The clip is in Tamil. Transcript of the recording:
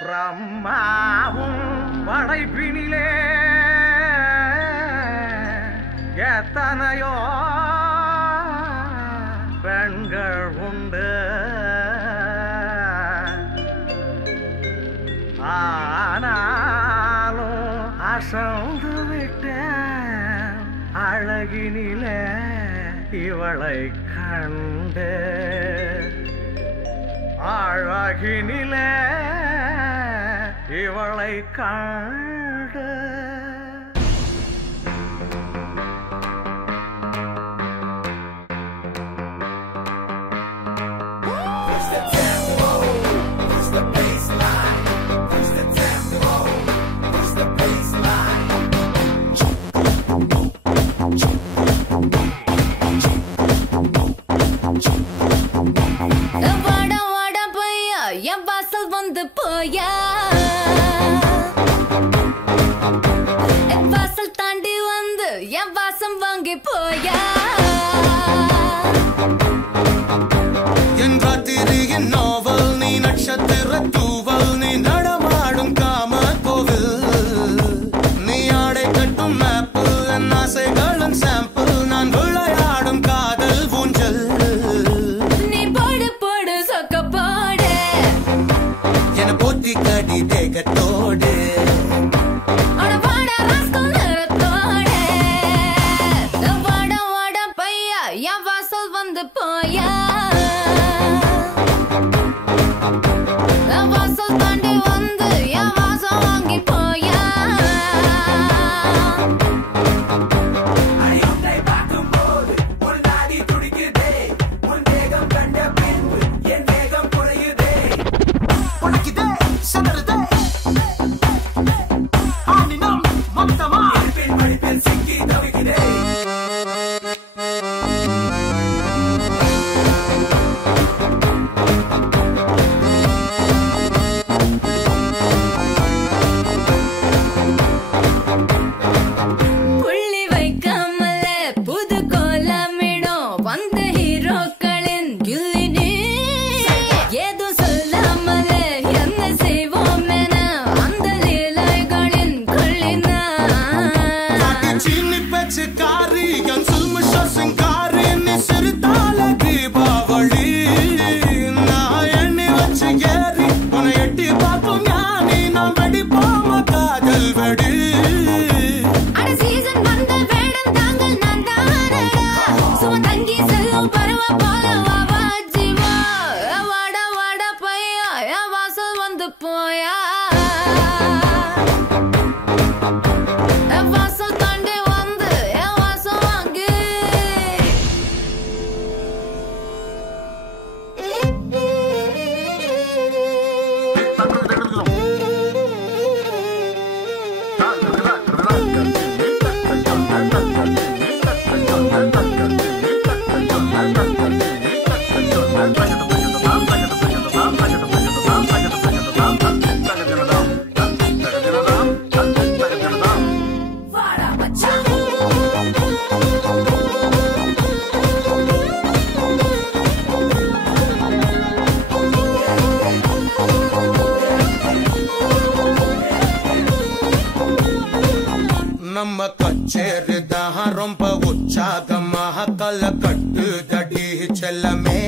பிரம்மாவும் படைப்பினிலே எத்தனையோ பெண்கள் உண்டு. ஆனாலும் அசந்து விட்டேன் அழகினிலே இவளை கண்டு. அழகினிலே இவளை கண்டு. என் வாசல் வந்து போயா, என் வாசல் தாண்டி வந்து என் வாசம் வாங்கி போயா. என் ராத்திரியின் நாவல் நீ, நட்சத்திர தூவல் நீ, நடமாடும் காம கோவில் நீ, ஆடை கட்டும் மேப்பிள் என் ஆசைகளின் சாம்பிள், நான் விளையாடும் காதல் ஊஞ்சல். நீ போடு போடு சொக்க போடு, என போத்தி கடி தேகத்தோடு, என் வாசல் வந்து போயா, என் வாசல் தாண்டி வந்து என் வாசம் வாங்கி போயா. நம்ம கச்சேரிதான் ரொம்ப உற்சாகமாக கல கட்டு தடி செல்லமே.